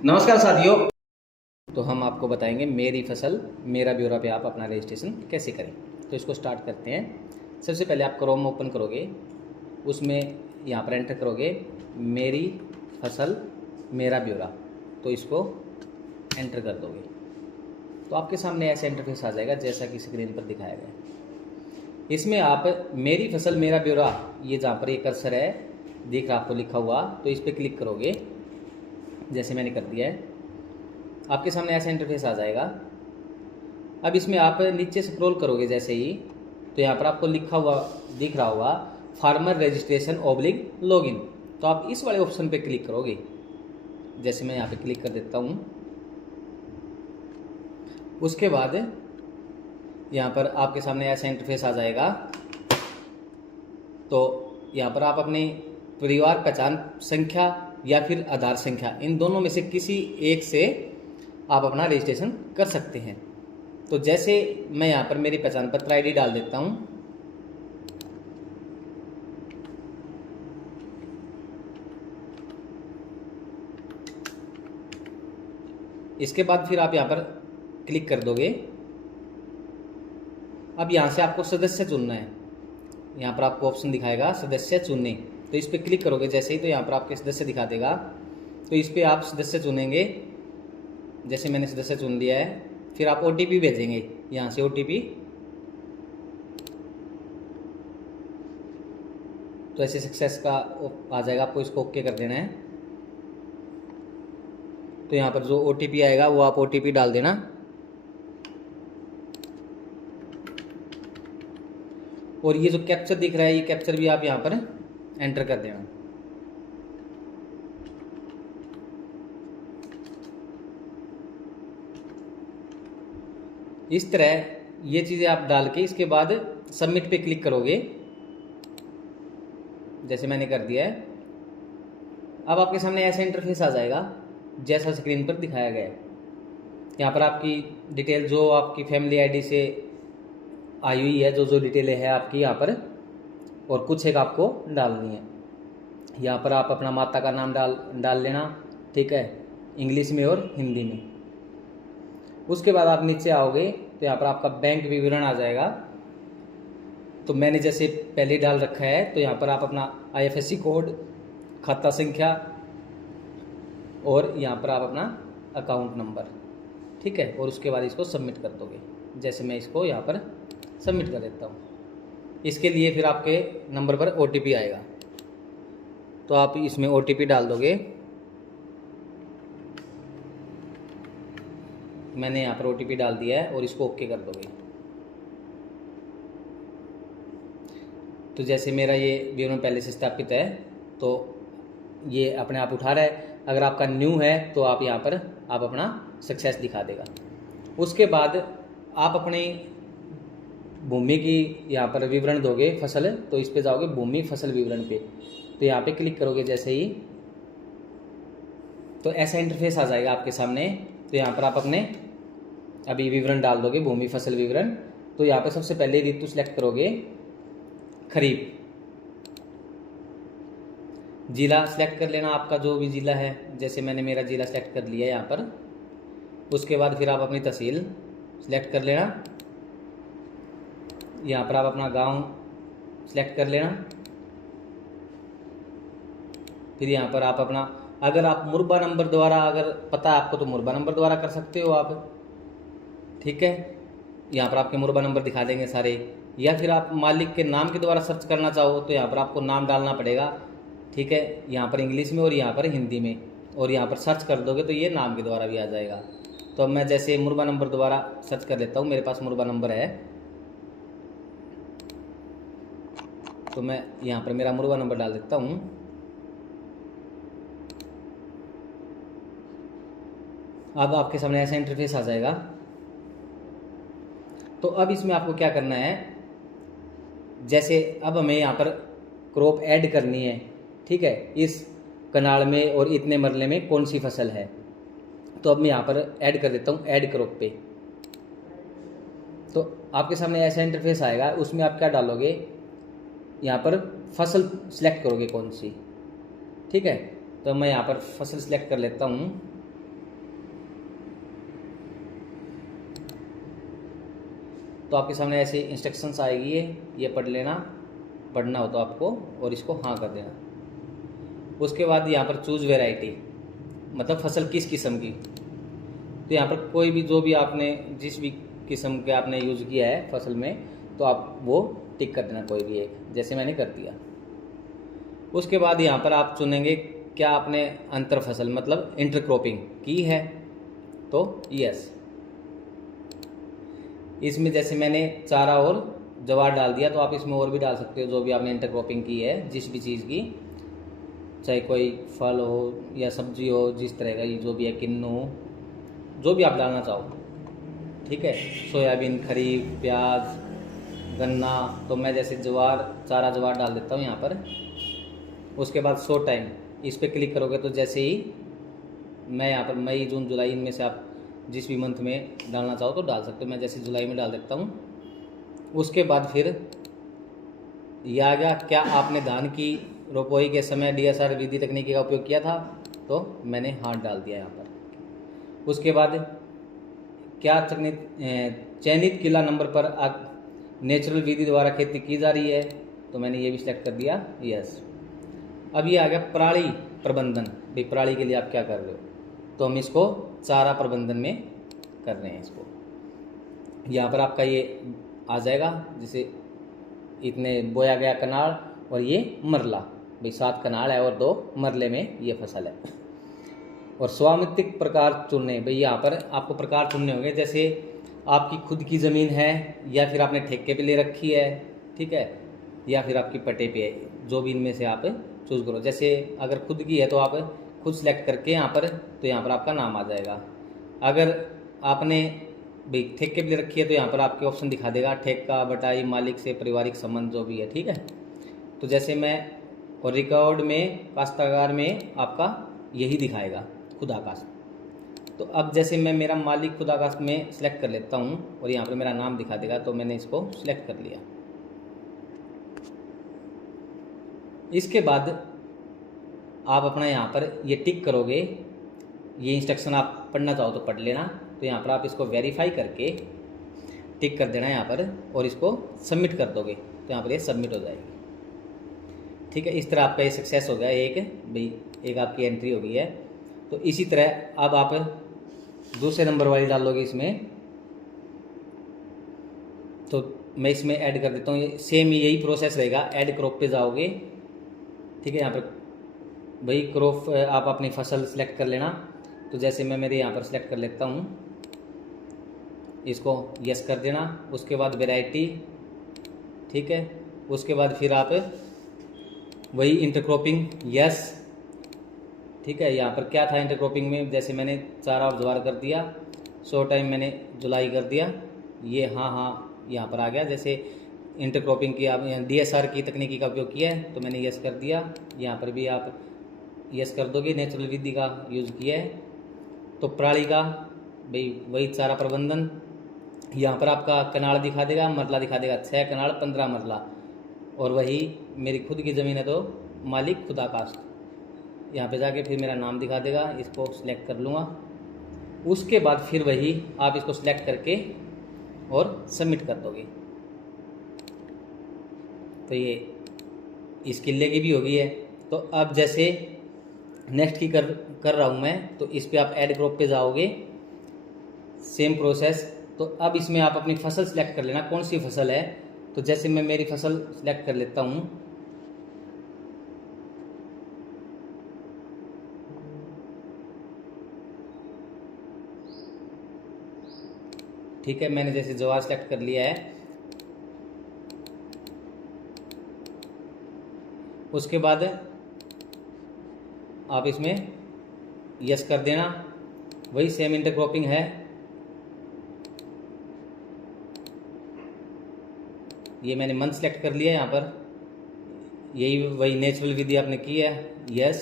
नमस्कार साथियों। तो हम आपको बताएंगे मेरी फसल मेरा ब्यौरा पे आप अपना रजिस्ट्रेशन कैसे करें। तो इसको स्टार्ट करते हैं। सबसे पहले आप क्रोम ओपन करोगे, उसमें यहाँ पर एंटर करोगे मेरी फसल मेरा ब्यौरा, तो इसको एंटर कर दोगे तो आपके सामने ऐसा इंटरफेस आ जाएगा जैसा कि स्क्रीन पर दिखाया गया। इसमें आप मेरी फसल मेरा ब्यौरा, ये जहाँ पर ये कर्सर है दिख रहा आपको लिखा हुआ, तो इस पर क्लिक करोगे जैसे मैंने कर दिया है। आपके सामने ऐसा इंटरफेस आ जाएगा। अब इसमें आप नीचे स्क्रॉल करोगे जैसे ही, तो यहाँ पर आपको लिखा हुआ दिख रहा होगा फार्मर रजिस्ट्रेशन ऑब्लिक लॉगिन, तो आप इस वाले ऑप्शन पे क्लिक करोगे। जैसे मैं यहाँ पे क्लिक कर देता हूँ, उसके बाद यहाँ पर आपके सामने ऐसा इंटरफेस आ जाएगा। तो यहाँ पर आप अपने परिवार पहचान संख्या या फिर आधार संख्या, इन दोनों में से किसी एक से आप अपना रजिस्ट्रेशन कर सकते हैं। तो जैसे मैं यहाँ पर मेरी पहचान पत्र आईडी डाल देता हूँ, इसके बाद फिर आप यहाँ पर क्लिक कर दोगे। अब यहाँ से आपको सदस्य चुनना है। यहाँ पर आपको ऑप्शन दिखाएगा सदस्य चुनने, तो इस पर क्लिक करोगे जैसे ही, तो यहाँ पर आपके सदस्य दिखा देगा। तो इस पर आप सदस्य चुनेंगे, जैसे मैंने सदस्य चुन लिया है। फिर आप OTP भेजेंगे, यहाँ से OTP, तो ऐसे सक्सेस का आ जाएगा, आपको इसको ओके कर देना है। तो यहाँ पर जो OTP आएगा वो आप OTP डाल देना। और ये जो कैप्चर दिख रहा है, ये कैप्चर भी आप यहाँ पर एंटर कर देना। इस तरह ये चीज़ें आप डाल के इसके बाद सबमिट पे क्लिक करोगे, जैसे मैंने कर दिया है। अब आपके सामने ऐसा इंटरफेस आ जाएगा जैसा स्क्रीन पर दिखाया गया है। यहाँ पर आपकी डिटेल, जो आपकी फैमिली आईडी से आई हुई है, जो डिटेलें है आपकी यहाँ पर, और कुछ एक आपको डालनी है। यहाँ पर आप अपना माता का नाम डाल लेना, ठीक है, इंग्लिश में और हिंदी में। उसके बाद आप नीचे आओगे तो यहाँ पर आपका बैंक विवरण आ जाएगा। तो मैंने जैसे पहले डाल रखा है, तो यहाँ पर आप अपना IFSC कोड, खाता संख्या और यहाँ पर आप अपना अकाउंट नंबर, ठीक है, और उसके बाद इसको सबमिट कर दोगे। जैसे मैं इसको यहाँ पर सबमिट कर देता हूँ। इसके लिए फिर आपके नंबर पर OTP आएगा, तो आप इसमें OTP डाल दोगे। मैंने यहाँ पर OTP डाल दिया है और इसको ओके कर दोगे। तो जैसे मेरा ये ब्यूरो पहले से स्थापित है, तो ये अपने आप उठा रहा है। अगर आपका न्यू है तो आप यहाँ पर आप अपना सक्सेस दिखा देगा। उसके बाद आप अपने भूमि की यहाँ पर विवरण दोगे, फसल, तो इस पे जाओगे भूमि फसल विवरण पे, तो यहाँ पे क्लिक करोगे जैसे ही, तो ऐसा इंटरफेस आ जाएगा आपके सामने। तो यहाँ पर आप अपने अभी विवरण डाल दोगे, भूमि फसल विवरण। तो यहाँ पे सबसे पहले ऋतु सेलेक्ट करोगे खरीफ, जिला सेलेक्ट कर लेना आपका जो भी जिला है, जैसे मैंने मेरा जिला सेलेक्ट कर लिया है यहाँ पर। उसके बाद फिर आप अपनी तहसील सेलेक्ट कर लेना। यहाँ पर आप अपना गांव सेलेक्ट कर लेना। फिर यहाँ पर आप अपना, अगर आप मुरबा नंबर द्वारा, अगर पता है आपको तो मुरबा नंबर द्वारा कर सकते हो आप, ठीक है। यहाँ पर आपके मुरबा नंबर दिखा देंगे सारे। या फिर आप मालिक के नाम के द्वारा सर्च करना चाहो तो यहाँ पर आपको नाम डालना पड़ेगा, ठीक है, यहाँ पर इंग्लिश में और यहाँ पर हिंदी में, और यहाँ पर सर्च कर दोगे तो ये नाम के द्वारा भी आ जाएगा। तो अब मैं जैसे मुरबा नंबर द्वारा सर्च कर लेता हूँ, मेरे पास मुरबा नंबर है, तो मैं यहाँ पर मेरा मुरबा नंबर डाल देता हूँ। अब आपके सामने ऐसा इंटरफेस आ जाएगा। तो अब इसमें आपको क्या करना है, जैसे अब हमें यहाँ पर क्रॉप ऐड करनी है, ठीक है, इस कनाल में और इतने मरले में कौन सी फसल है। तो अब मैं यहाँ पर ऐड कर देता हूँ, ऐड क्रॉप पे। तो आपके सामने ऐसा इंटरफेस आएगा, उसमें आप क्या डालोगे, यहाँ पर फसल सिलेक्ट करोगे कौन सी, ठीक है। तो मैं यहाँ पर फसल सिलेक्ट कर लेता हूँ। तो आपके सामने ऐसे इंस्ट्रक्शंस आएगी, ये पढ़ लेना, पढ़ना हो तो आपको, और इसको हाँ कर देना। उसके बाद यहाँ पर चूज़ वेराइटी, मतलब फसल किस किस्म की। तो यहाँ पर कोई भी जो भी आपने जिस भी किस्म के आपने यूज़ किया है फसल में, तो आप वो टिक कर देना कोई भी एक, जैसे मैंने कर दिया। उसके बाद यहाँ पर आप चुनेंगे क्या आपने अंतर फसल मतलब इंटरक्रॉपिंग की है, तो यस। इसमें जैसे मैंने चारा और जवार डाल दिया, तो आप इसमें और भी डाल सकते हो जो भी आपने इंटरक्रॉपिंग की है, जिस भी चीज़ की, चाहे कोई फल हो या सब्जी हो, जिस तरह का जो भी है, किन्नू, जो भी आप डालना चाहो, ठीक है। सोयाबीन, खरीफ, प्याज, गन्ना, तो मैं जैसे चारा जवार डाल देता हूँ यहाँ पर। उसके बाद शो टाइम, इस पर क्लिक करोगे तो जैसे ही मैं यहाँ पर मई, जून, जुलाई, इनमें से आप जिस भी मंथ में डालना चाहो तो डाल सकते हो। मैं जैसे जुलाई में डाल देता हूँ। उसके बाद फिर यह आ गया, क्या आपने धान की रोपाई के समय DSR विधि तकनीकी का उपयोग किया था, तो मैंने हाँ डाल दिया यहाँ पर। उसके बाद क्या चयनित किला नंबर पर नेचुरल विधि द्वारा खेती की जा रही है, तो मैंने ये भी सिलेक्ट कर दिया, यस। अब ये आ गया पराली प्रबंधन, भाई पराली के लिए आप क्या कर रहे हो, तो हम इसको चारा प्रबंधन में कर रहे हैं इसको। यहाँ पर आपका ये आ जाएगा, जैसे इतने बोया गया कनाल और ये मरला, भाई 7 कनाल है और 2 मरले में ये फसल है। और स्वामित्व प्रकार चुनने, भाई यहाँ पर आपको प्रकार चुनने होंगे, जैसे आपकी खुद की ज़मीन है या फिर आपने ठेके पे ले रखी है, ठीक है, या फिर आपकी पट्टे पे है, जो भी इनमें से आप चूज़ करो। जैसे अगर खुद की है तो आप खुद सेलेक्ट करके यहाँ पर, तो यहाँ पर आपका नाम आ जाएगा। अगर आपने भाई ठेके पे ले रखी है तो यहाँ पर आपके ऑप्शन दिखा देगा, ठेका, बटाई, मालिक से पारिवारिक संबंध जो भी है, ठीक है। तो जैसे मैं, और रिकॉर्ड में काश्तकार में आपका यही दिखाएगा खुदाकाश। तो अब जैसे मैं मेरा मालिक खुदाकाश में सिलेक्ट कर लेता हूँ और यहाँ पर मेरा नाम दिखा देगा, तो मैंने इसको सिलेक्ट कर लिया। इसके बाद आप अपना यहाँ पर ये टिक करोगे, ये इंस्ट्रक्शन आप पढ़ना चाहो तो पढ़ लेना। तो यहाँ पर आप इसको वेरीफाई करके टिक कर देना यहाँ पर, और इसको सबमिट कर दोगे, तो यहाँ पर ये सबमिट हो जाएगी, ठीक है। इस तरह आपका ये सक्सेस हो गया, एक आपकी एंट्री हो गई है। तो इसी तरह अब आप दूसरे नंबर वाली डाल लोगे इसमें, तो मैं इसमें ऐड कर देता हूँ। ये सेम यही प्रोसेस रहेगा, ऐड क्रॉप पे जाओगे, ठीक है। यहाँ पर वही क्रॉप आप अपनी फसल सेलेक्ट कर लेना। तो जैसे मैं मेरे यहाँ पर सेलेक्ट कर लेता हूँ, इसको यस कर देना। उसके बाद वैरायटी, ठीक है। उसके बाद फिर आप वही इंटरक्रॉपिंग, यस, ठीक है। यहाँ पर क्या था इंटरक्रॉपिंग में, जैसे मैंने चारा और ज्वार कर दिया, शो टाइम मैंने जुलाई कर दिया, ये हाँ यहाँ पर आ गया। जैसे इंटरक्रॉपिंग की आप DSR की तकनीकी का उपयोग किया है, तो मैंने यस कर दिया। यहाँ पर भी आप यस कर दोगे, नेचुरल विधि का यूज़ किया है। तो पराली का भाई वही चारा प्रबंधन, यहाँ पर आपका कनाल दिखा देगा, मरला दिखा देगा, 6 कनाल 15 मरला, और वही मेरी खुद की ज़मीन है तो मालिक खुदाकाश। यहाँ पे जाके फिर मेरा नाम दिखा देगा, इसको सिलेक्ट कर लूँगा। उसके बाद फिर वही आप इसको सिलेक्ट करके और सबमिट कर दोगे। तो ये इस किले की भी हो गई है। तो अब जैसे नेक्स्ट की कर रहा हूँ मैं, तो इस पे आप ऐड क्रॉप पे जाओगे, सेम प्रोसेस। तो अब इसमें आप अपनी फसल सिलेक्ट कर लेना, कौन सी फसल है। तो जैसे मैं मेरी फसल सिलेक्ट कर लेता हूँ, ठीक है, मैंने जैसे जवार सेलेक्ट कर लिया है। उसके बाद आप इसमें यस कर देना, वही सेम इंटरक्रॉपिंग है, ये मैंने मंथ सेलेक्ट कर लिया यहाँ पर, यही वही नेचुरल विधि आपने की है, यस।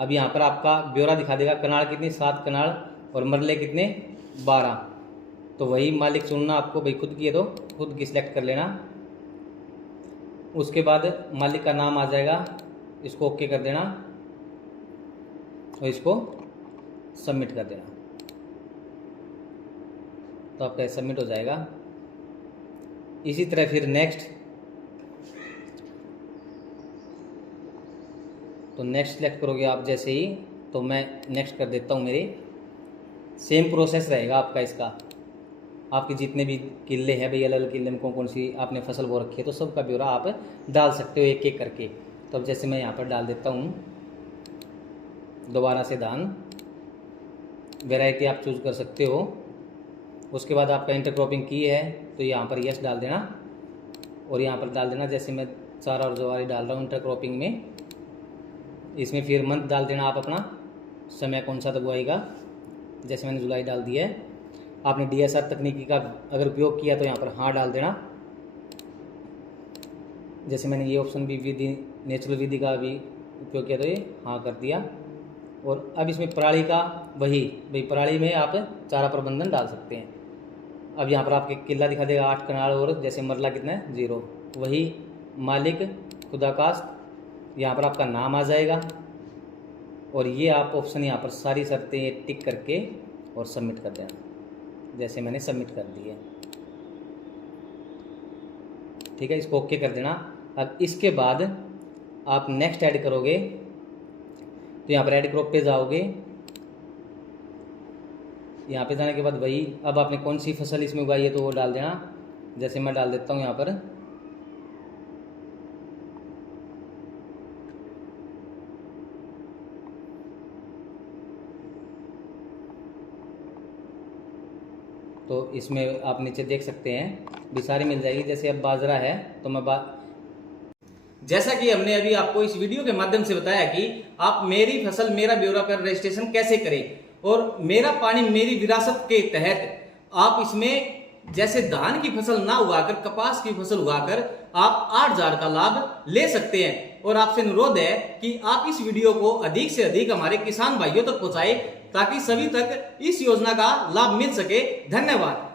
अब यहाँ पर आपका ब्यौरा दिखा देगा, कनाल कितने, 7 कनाल, और मरले कितने, 12। तो वही मालिक चुनना आपको, भाई खुद की है तो खुद की सिलेक्ट कर लेना। उसके बाद मालिक का नाम आ जाएगा, इसको ओके कर देना और इसको सबमिट कर देना। तो तो आपका सबमिट हो जाएगा। इसी तरह फिर नेक्स्ट, तो नेक्स्ट सेलेक्ट करोगे आप जैसे ही, तो मैं नेक्स्ट कर देता हूँ। मेरे सेम प्रोसेस रहेगा आपका इसका। आपके जितने भी किले हैं भाई, अलग अलग किले में कौन कौन सी आपने फसल बो रखी है, तो सबका ब्यौरा आप डाल सकते हो एक एक करके। तो अब जैसे मैं यहाँ पर डाल देता हूँ दोबारा से धान, वैरायटी आप चूज कर सकते हो। उसके बाद आपका इंटरक्रॉपिंग की है तो यहाँ पर यस डाल देना, और यहाँ पर डाल देना जैसे मैं चारा और ज्वारी डाल रहा हूँ इंटरक्रॉपिंग में। इसमें फिर मंथ डाल देना आप अपना, समय कौन सा बुआई का, जैसे मैंने जुलाई डाल दिया है। आपने DSR तकनीकी का अगर उपयोग किया तो यहाँ पर हाँ डाल देना। जैसे मैंने ये ऑप्शन भी विधि, नेचुरल विधि का भी उपयोग किया तो ये हाँ कर दिया। और अब इसमें पराली का वही भाई, पराली में आप चारा प्रबंधन डाल सकते हैं। अब यहाँ पर आपके किला दिखा देगा 8 कनाल, और जैसे मरला कितना है 0, वही मालिक खुदाकास्त, यहाँ पर आपका नाम आ जाएगा। और ये आप ऑप्शन यहाँ पर सारी शर्तें टिक करके और सबमिट कर देना, जैसे मैंने सबमिट कर दी है। ठीक है, इसको ओके कर देना। अब इसके बाद आप नेक्स्ट ऐड करोगे तो यहाँ पर ऐड क्रॉप पे जाओगे। यहाँ पे जाने के बाद वही, अब आपने कौन सी फसल इसमें उगाई है तो वो डाल देना। जैसे मैं डाल देता हूँ यहाँ पर तो इसमें आप नीचे देख सकते हैं भी सारी मिल जाएगी। जैसे अब बाजरा है तो मैं जैसा कि हमने अभी आपको इस वीडियो के माध्यम से बताया कि आप मेरी फसल मेरा ब्यौरा पर रजिस्ट्रेशन कैसे करें, और मेरा पानी मेरी विरासत के तहत आप इसमें जैसे धान की फसल ना उगाकर कपास की फसल उगाकर आप 8,000 का लाभ ले सकते हैं। और आपसे अनुरोध है कि आप इस वीडियो को अधिक से अधिक हमारे किसान भाइयों तक पहुंचाएं ताकि सभी तक इस योजना का लाभ मिल सके। धन्यवाद।